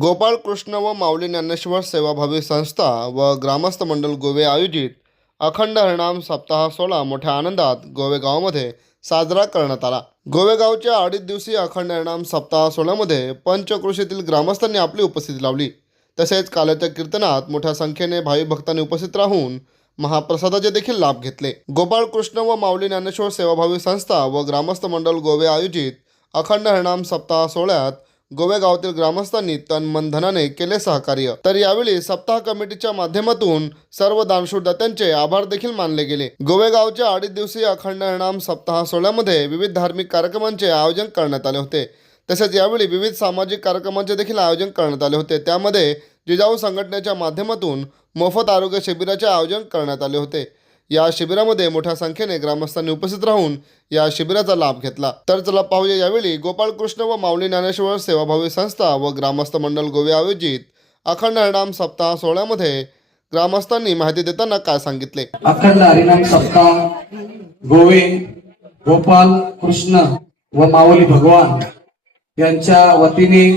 गोपाळ कृष्ण व माऊली ज्ञानेश्वर सेवाभावी संस्था व ग्रामस्थ मंडळ गोवे आयोजित अखंड हरिनाम सप्ताह सोहळा मोठ्या आनंदात गोवे गावामध्ये साजरा करण्यात आला. गोवे गावच्या 2.5 दिवसीय अखंड हरिनाम सप्ताह सोहळ्यामध्ये पंचक्रोशीतील ग्रामस्थांनी आपली उपस्थिती लावली. तसेच काल्याच्या कीर्तनात मोठ्या संख्येने भाविक भक्तांनी उपस्थित राहून महाप्रसादाचे देखील लाभ घेतले. गोपाळ कृष्ण व माऊली ज्ञानेश्वर सेवाभावी संस्था व ग्रामस्थ मंडळ गोवे आयोजित अखंड हरिनाम सप्ताह सोहळ्यात गोवे गावातील ग्रामस्थांनी तन मन धनाने केले सहकार्य. तर यावेळी सप्ताह कमिटीच्या माध्यमातून सर्व दानशूरदात्यांचे आभार देखील मानले गेले. गोवे गावच्या 2.5 दिवसीय अखंड हरिनाम सप्ताह सोहळ्यामध्ये विविध धार्मिक कार्यक्रमांचे आयोजन करण्यात आले होते. तसेच यावेळी विविध सामाजिक कार्यक्रमांचे देखील आयोजन करण्यात आले होते. त्यामध्ये जिजाऊ संघटनेच्या माध्यमातून मोफत आरोग्य शिबिराचे आयोजन करण्यात आले होते. या शिबिरामध्ये मोठ्या संख्येने ग्रामस्थांनी उपस्थित राहून या शिबिराचा लाभ घेतला. तर चला पाहूया यावेळी गोपाळ कृष्ण व माऊली ज्ञानेश्वर सेवाभावी संस्था व ग्रामस्थ मंडळ गोवे आयोजित अखंड हरिनाम सप्ताह सोहळ्यामध्ये ग्रामस्थांनी माहिती देताना काय सांगितले. अखंड हरिनाम सप्ताह गोवे गोपाल कृष्ण व माऊली भगवान यांच्या वतीने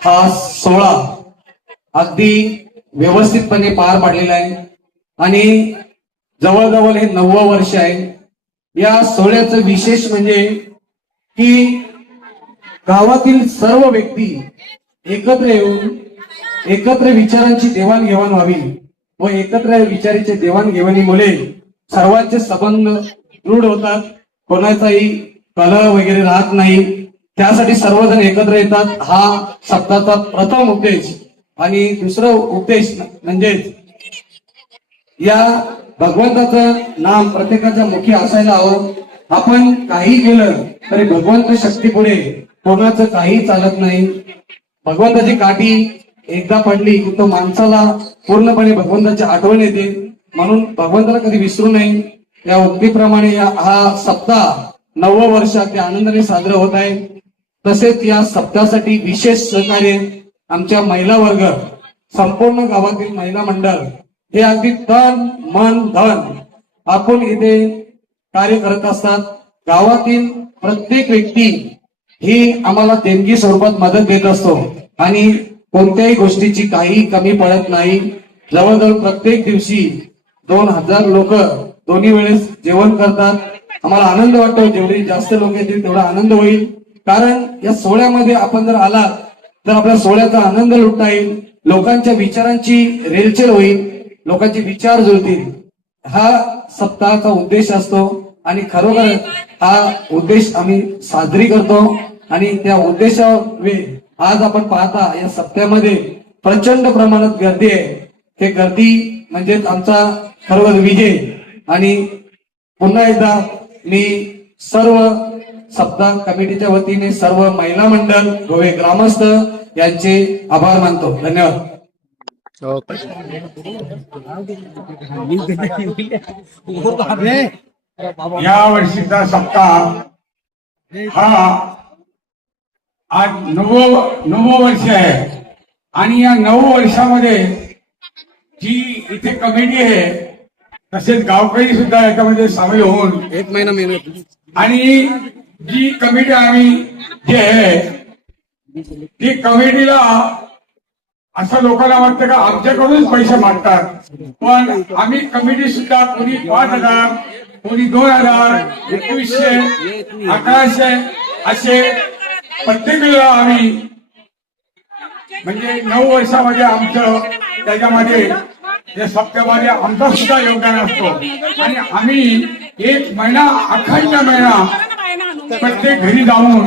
हा सोहळा अगदी व्यवस्थितपणे पार पाडलेला आहे आणि जवळजवळ हे 9वं वर्ष आहे. या सोहळ्याचं विशेष म्हणजे की गावातील सर्व व्यक्ती एकत्र येऊन एकत्र विचारांची देवाणघेवाण व्हावी व एकत्र विचारांच्या देवाणघेवाणीमुळे सर्वांचे संबंध दृढ होतात, कोणाचाही कलह वगैरे राहत नाही. त्यासाठी सर्वजण एकत्र येतात. हा सप्ताहाचा प्रथम उद्देश. आणि दुसरा उद्देश म्हणजे या भगवंताचं नाम प्रत्येकाच्या मुखी असायला हवं. आपण काही केलं तरी भगवंत शक्तीपुढे कोणाचं काही चालत नाही. भगवंताची काठी एकदा पडली की तो माणसाला पूर्णपणे भगवंताची आठवण येते. म्हणून भगवंताला कधी विसरू नये. या उक्तीप्रमाणे हा सप्ताह 9वं वर्ष अगदी आनंदाने साजरा होत आहे. तसेच या सप्ताहासाठी विशेष सहकार्य आमच्या महिला वर्ग, संपूर्ण गावातील महिला मंडळ हे अगदी तन मन धन आपण इथे कार्य करत असतात. गावातील प्रत्येक व्यक्ती ही आम्हाला देणगी स्वरूपात मदत देत असतो आणि कोणत्याही गोष्टीची काही कमी पडत नाही. जवळजवळ प्रत्येक दिवशी 2000 लोक दोन्ही वेळेस जेवण करतात. आम्हाला आनंद वाटतो. जेवढे जास्त लोक येतील तेवढा आनंद होईल. कारण या सोहळ्यामध्ये आपण जर आलात तर आपल्या सोहळ्याचा आनंद लुटता येईल. लोकांच्या विचारांची रेलचेल होईल, लोकांचे विचार जुळतील. हा सप्ताहाचा उद्देश असतो आणि खरोखर हा उद्देश आम्ही साजरी करतो. आणि त्या उद्देशामुळे आज आपण पाहता या सप्त्यामध्ये प्रचंड प्रमाणात गर्दी आहे. ते गर्दी म्हणजे आमचा खरोखर विजय. आणि पुन्हा एकदा मी सर्व सप्ताह कमिटीच्या वतीने सर्व महिला मंडळ गोवे ग्रामस्थ यांचे आभार मानतो. धन्यवाद. या वर्षीचा सप्ताह हा आज 9वं वर्ष आहे. आणि या 9 वर्षामध्ये जी इथे कमिटी आहे तसेच गावकरी सुद्धा याच्यामध्ये सामील होऊन 1 महिना मेहनत आणि जी कमिटी आम्ही जे आहे ती कमिटीला असं लोकांना वाटतं का आमच्याकडूनच पैसे मागतात. पण आम्ही कमिटी सुद्धा कोणी 5000, कोणी 2000, 2100, 1100 असे प्रत्येक वेळेला आम्ही म्हणजे 9 वर्षामध्ये आमचं त्याच्यामध्ये या सप्त्यामध्ये आमचा सुद्धा योगदान असतो. आणि आम्ही 1 महिना अखंड महिना प्रत्येक घरी जाऊन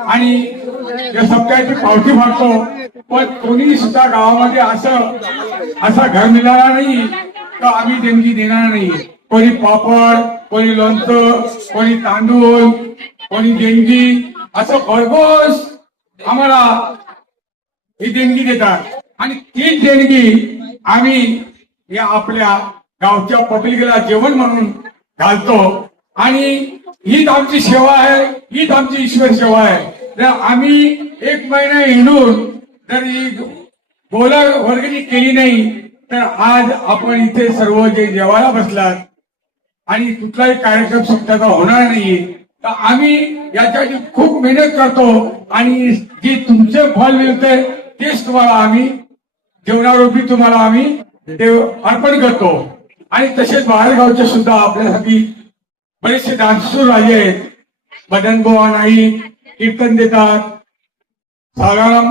आणि या सप्त्याची पावती भरतो. पण कोणी सुद्धा गावामध्ये असा घर मिळाला नाही तर आम्ही देणगी देणार नाही. कोणी पापड, कोणी लोणचं, कोणी तांदूळ, कोणी देणगी असं भरघोस आम्हाला ही देणगी देतात. आणि तीच देणगी आम्ही या आपल्या गावच्या पब्लिकला जेवण म्हणून घालतो. आणि हीच आमची सेवा आहे, हीच आमची ईश्वर सेवा आहे. तर आम्ही 1 महिना हिंडून जर ही बोला वर्गणी केली नाही तर आज आपण इथे सर्व जे जेवायला बसलात आणि कुठलाही कार्यक्रम सप्त्याचा होणार नाही. तर आम्ही याच्यासाठी खूप मेहनत करतो आणि जे तुमचे फळ मिळते तेच तुम्हाला आम्ही जेवणारूपी तुम्हाला आम्ही ते अर्पण करतो. आणि तसेच बाहेरगावचे सुद्धा आपल्यासाठी बरेचसे डान्सर आले आहेत. मदन बुवा नाईक कीर्तन देतात. सावराम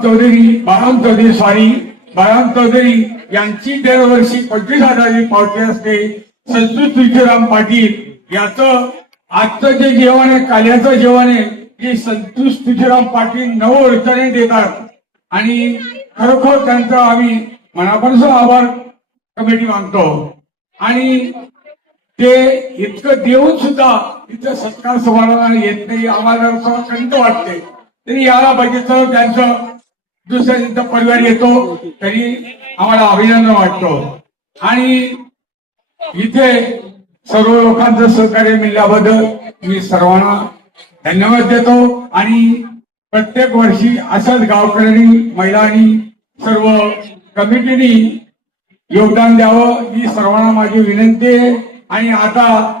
चौधरी बाळाराम चौधरी यांची दरवर्षी 25,000ची पावती असते. संतोष तुळशीराम पाटील याचं आजचं जे जेवण आहे, काल्याचं जेवण आहे, हे संतोष तुळशीराम पाटील 9 वर्षाने देतात. आणि खरोखर त्यांचा आम्ही मनापासून आभार कमिटी मागतो. आणि ते इतकं देऊन सुद्धा इथं सत्कार समारंभाला येत नाही, आम्हाला खंत वाटते. तरी याला बघितलं त्यांचं दुसऱ्या त्यांचा परिवार येतो तरी आम्हाला अभिनंदन वाटतो. आणि इथे सर्व लोकांचं सहकार्य मिळाल्याबद्दल मी सर्वांना धन्यवाद देतो. आणि प्रत्येक वर्षी असंच गावकऱ्यांनी, महिलांनी, सर्व कमिटीनी योगदान द्यावं ही सर्वांना माझी विनंती आहे. आणि आता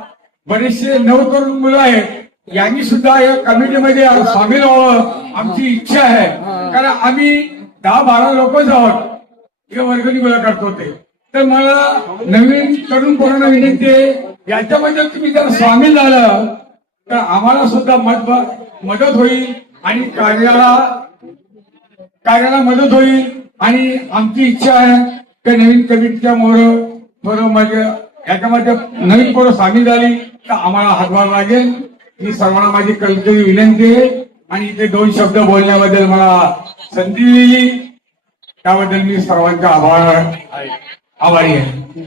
बरेचसे नवतरुण मुलं आहेत, यांनी सुद्धा या कमिटीमध्ये सामील व्हावं आमची इच्छा आहे. कारण आम्ही 10-12 लोकच आहोत हे वर्गणी गोळा करतो ते. तर मला नवीन तरुण पोरांना विनंती आहे, याच्यामध्ये तुम्ही जर सामील झालं तर आम्हाला सुद्धा मदत होईल आणि कार्याला मदत होईल. आणि आमची इच्छा आहे की नवीन कमिटीच्या थोडं म्हणजे याच्यामध्ये नवीन पोरं सामील झाली तर आम्हाला हातभार लागेल ही सर्वांना माझी कळकळी विनंती आहे. आणि इथे 2 शब्द बोलण्याबद्दल मला संधी दिली त्याबद्दल मी सर्वांचा आभारी आहे.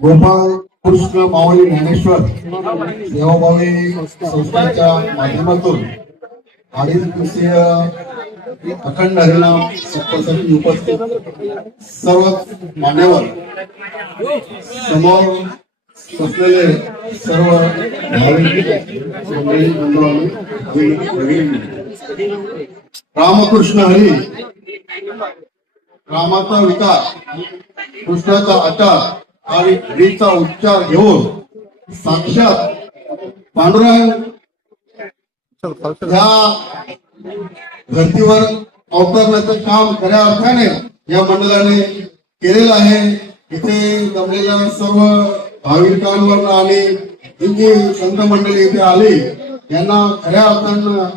गोपाळ कृष्ण माऊली ज्ञानेश्वर सेवाभावी संस्थेच्या माध्यमातून 2.5 दिवसीय अखंड हरिनाम सप्ताहासाठी उपस्थित सर्व मान्यवर, समोर बसलेले सर्व भाविक मंडळी, बंधू, रामकृष्ण हरी, रामाचा विकार, कृष्णाचा आचार आणि हरीचा उच्चार घेऊन साक्षात पांडुरंग या धर्तीवर अवतरण्याचं काम खऱ्या अर्थाने या मंडळाने केलेलं आहे. इथे जमलेल्या सर्व भाविकांवर आणि जी संत मंडळी इथे आली यांना खऱ्या अर्थानं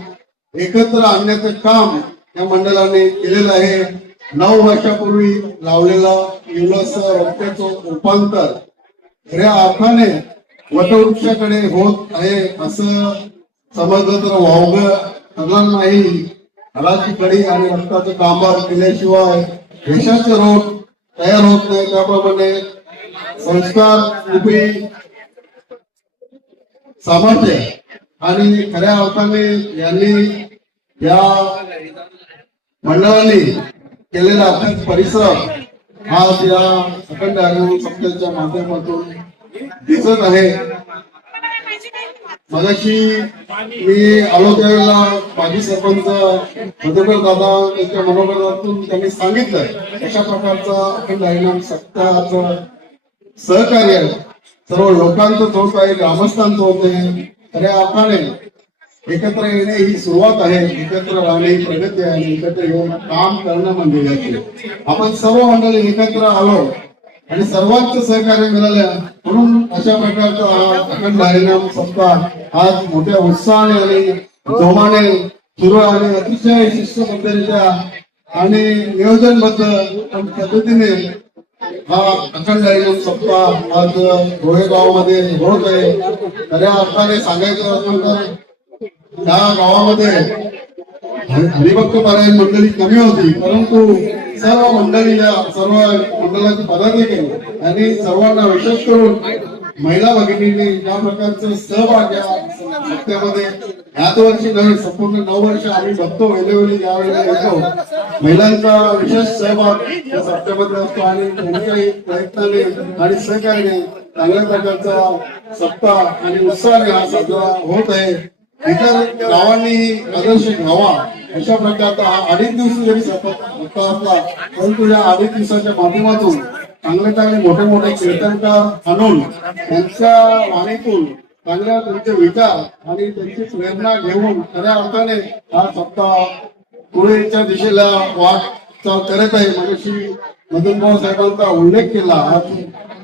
एकत्र आणण्याचं काम या मंडळाने केलेलं आहे. 9 वर्षापूर्वी लावलेलं युलस रस्त्याचं रूपांतर खऱ्या अर्थाने वटवृक्षाकडे होत आहे असं समजलं तर वावग ठरणार नाही. हलाची कडी आणि रक्ताचं कांबार केल्याशिवाय यशाचे रोग तयार होत नाही. त्याप्रमाणे संस्कार रूपी सामर्थ्य आणि खऱ्या अर्थाने यांनी या मंडळाने केलेला अभ्यास परिश्रम आज या अखंड हरिनाम सप्ताहाच्या माध्यमातून दिसत आहे. मगाशी मी आलो त्यावेळेला माजी सरपंच मधुकर दादा त्यांच्या मनोगतातून त्यांनी सांगितलं अशा प्रकारचा अखंड हरिनाम सप्ताहाचं सहकार्य सर्व लोकांचं होत आहे, ग्रामस्थांचं होत आहे. खऱ्या अर्थाने एकत्र येणे ही सुरुवात आहे, एकत्र राहणे ही प्रगती आहे आणि एकत्र येऊन काम करणं म्हणजे याचे आपण सर्व मंडळी एकत्र आलो आणि सर्वांचं सहकार्य मिळालं म्हणून अशा प्रकारचा हा अखंड हरिनाम सप्ताह आज मोठ्या उत्साहाने आणि जोमाने सुरू आणि अतिशय शिस्तबद्धरित्या आणि नियोजनबद्ध पद्धतीने हा अखंड हरिनाम सप्ताह आज गोळेगावमध्ये होत आहे. खऱ्या अर्थाने सांगायचं असेल तर या गावामध्ये हरिभक्त पारायण मंडळी कमी होती, परंतु सर्व मंडळीला सर्व मंडळाचे पदाधिकारी आणि सर्वांना विशेष करून महिला भगिनींनी या प्रकारचं सहभाग या सप्त्यामध्ये याच वर्षी नव्हे संपूर्ण 9 वर्ष आम्ही बघतो वेळोवेळी यावेळेला येतो महिलांचा विशेष सहभाग या सप्त्यामध्ये असतो आणि त्यांच्याही प्रयत्नाने आणि सहकार्याने चांगल्या प्रकारचा सप्ताह आणि उत्साहाने हा साजरा होत आहे. इतर गावांनी आदर्श घ्यावा अशा प्रकारचा हा 2.5 दिवस जरी सप्ताह असला परंतु या 2.5 दिवसाच्या माध्यमातून चांगले मोठे मोठे कीर्तनकार आणून त्यांच्या वाणीतून चांगल्या त्यांचे विचार आणि त्यांची प्रेरणा घेऊन खऱ्या अर्थाने हा सप्ताह पुढेच्या दिशेला वाटचाल करत आहे. मगाशी मदन भाऊ साहेबांचा उल्लेख केला. आज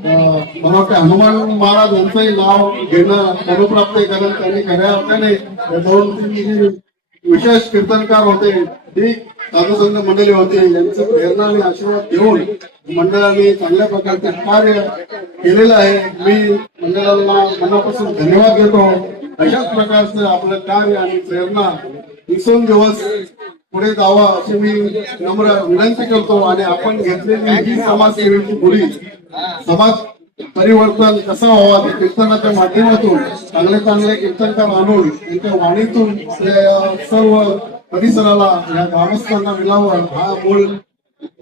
मला वाटतं हनुमान महाराज यांचंही नाव घेणं मनोप्राप्त आहे, कारण त्यांनी खऱ्या अर्थाने 2-3 विशेष कीर्तनकार होते, ती साधुसंत मंडळी होती. यांची प्रेरणा आणि आशीर्वाद घेऊन मंडळाने चांगल्या प्रकारचे कार्य केलेलं आहे. मी मंडळाला मनापासून धन्यवाद देतो. अशाच प्रकारचं आपलं कार्य आणि प्रेरणा दिवसेंदिवस दिवस पुढे जावा अशी मी नम्र विनंती करतो. आणि आपण घेतलेली ही समाजसेवेची मुली समाज परिवर्तन कसं व्हावा ते कीर्तनाच्या माध्यमातून चांगले चांगले कीर्तनकार आणून त्यांच्या वाणीतून सर्व परिसराला या ग्रामस्थांना मिळावं हा मूळ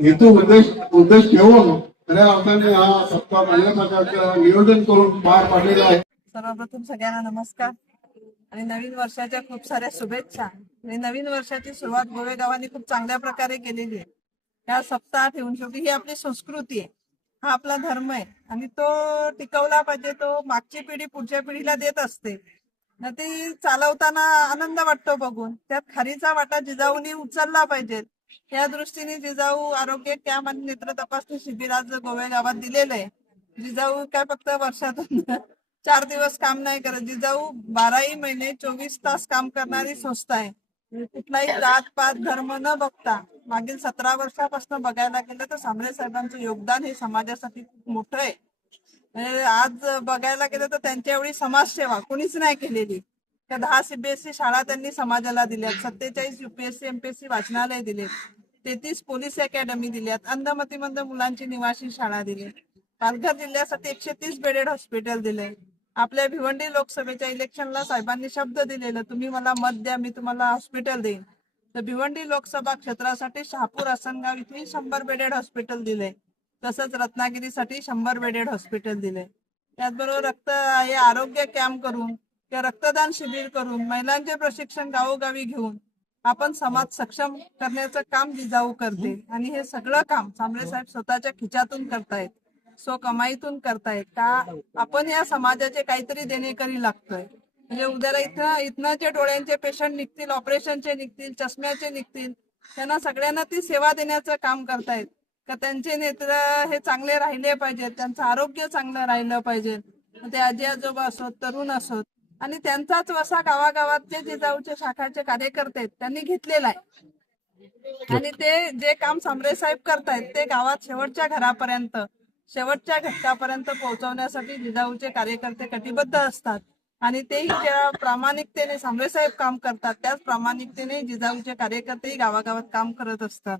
हेतू उद्देश ठेवून खऱ्या अर्थाने हा सप्ताह चांगल्या प्रकारचं नियोजन करून पार पाडलेला आहे. सर्वप्रथम सगळ्यांना नमस्कार आणि नवीन वर्षाच्या खूप साऱ्या शुभेच्छा. आणि नवीन वर्षाची सुरुवात गोवेगावांनी खूप चांगल्या प्रकारे केलेली आहे. ह्या सप्ताह ठेवून शेवटी ही आपली संस्कृती आहे, हा आपला धर्म आहे आणि तो टिकवला पाहिजे. तो मागची पिढी पुढच्या पिढीला देत असते ना, ती चालवताना आनंद वाटतो बघून. त्यात खारीचा वाटा जिजाऊनी उचलला पाहिजे. या दृष्टीने जिजाऊ आरोग्य कॅम्प आणि नेत्र तपासणी शिबिर आज गोवेगावात दिलेलं आहे. जिजाऊ काय फक्त वर्षातून 4 दिवस काम नाही करत. जिजाऊ 12ही महिने 24 तास काम करणारी संस्था आहे. कुठलाही जात पात धर्म न बघता मागील 17 वर्षापासून बघायला गेलं तर सांबरे साहेबांचं योगदान हे समाजासाठी खूप मोठं आहे. आज बघायला गेलं तर त्यांच्या एवढी समाजसेवा कोणीच नाही केलेली. त्या 10 CBSE शाळा त्यांनी समाजाला दिल्यात, 47 UPSC MPSC वाचनालय दिलेत, 33 पोलीस अकॅडमी दिल्यात, अंधमतिमंद मुलांची निवासी शाळा दिली, पालघर जिल्ह्यासाठी 130 बेडेड हॉस्पिटल दिले. आपल्या भिवंडी लोकसभेच्या इलेक्शनला साहेबांनी शब्द दिलेला, तुम्ही मला मत द्या मी तुम्हाला हॉस्पिटल देईन. तर भिवंडी लोकसभा क्षेत्रासाठी शहापूर आसनगाव इथे 100 बेडेड हॉस्पिटल दिले. तसंच रत्नागिरीसाठी 100 बेडेड हॉस्पिटल दिले. त्याचबरोबर हे आरोग्य कॅम्प करून किंवा रक्तदान शिबिर करून महिलांचे प्रशिक्षण गावोगावी घेऊन आपण समाज सक्षम करण्याचं काम जिजाऊ करते. आणि हे सगळं काम सांबरे साहेब स्वतःच्या खिच्यातून करतायत, स्वकमाईतून करतायत. का आपण या समाजाचे काहीतरी देणेकरी लागतोय. म्हणजे उद्याला इथनं जे डोळ्यांचे पेशंट निघतील, ऑपरेशनचे निघतील, चष्म्याचे निघतील, त्यांना सगळ्यांना ती सेवा देण्याचं काम करतायत. का त्यांचे नेत्र हे चांगले राहिले पाहिजेत, त्यांचं आरोग्य चांगलं राहिलं पाहिजे. ते आजी आजोबा असोत, तरुण असोत, आणि त्यांचाच वसा गावागावात जे जिजाऊचे शाखाचे कार्यकर्ते आहेत त्यांनी घेतलेला आहे. आणि ते जे काम सांबरे साहेब करतायत ते गावात शेवटच्या घरापर्यंत, शेवटच्या घटकापर्यंत पोहोचवण्यासाठी जिजाऊचे कार्यकर्ते कटिबद्ध असतात. आणि तेही ज्या प्रामाणिकतेने सांबरे साहेब काम करतात त्याच प्रामाणिकतेने जिजाऊचे कार्यकर्तेही गावागावात काम करत असतात.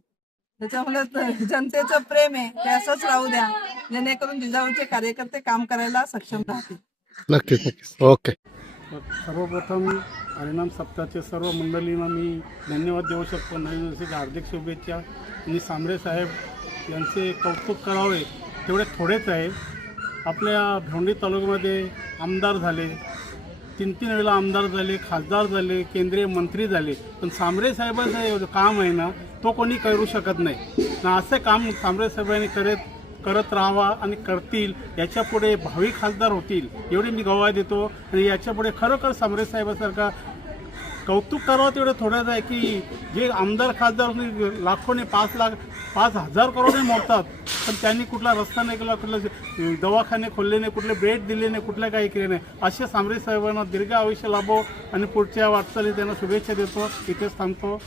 त्याच्यामुळे जनतेचं प्रेम आहे ते असंच राहू द्या, जेणेकरून जिजाऊचे कार्यकर्ते काम करायला सक्षम राहतील. नक्कीच नक्कीच. ओके. सर्वप्रथम हरिनाम सप्ताहाचे सर्व मंडळींना मी धन्यवाद देऊ शकतो. नवीन वर्षाच्या हार्दिक शुभेच्छा. आणि सांबरे साहेब यांचे कौतुक करावे तेवढे थोडेच आहे. आपल्या भिवंडी तालुक्यामध्ये आमदार झाले, 3 वेळेला आमदार झाले, खासदार झाले, केंद्रीय मंत्री झाले, पण सांबरे साहेबांचं काम आहे ना तो कोणी करू शकत नाही ना. असं काम सांबरे साहेबांनी करत राहावा आणि करतील. याच्यापुढे भावी खासदार होतील एवढी मी ग्वाही देतो. आणि याच्यापुढे खरोखर सांबरे साहेबासारखा कौतुक करावं तेवढं थोडंच आहे की जे आमदार खासदार लाखोने 5,000 करोडे मोडतात, पण त्यांनी कुठला रस्ता नाही केला, कुठले दवाखाने खोलले नाही, कुठले बेड दिले नाही, कुठलं काही केले नाही. असे सांबरे साहेबांना दीर्घ आयुष्य लाभो आणि पुढच्या वाटचाली त्यांना शुभेच्छा देतो. इथेच थांबतो.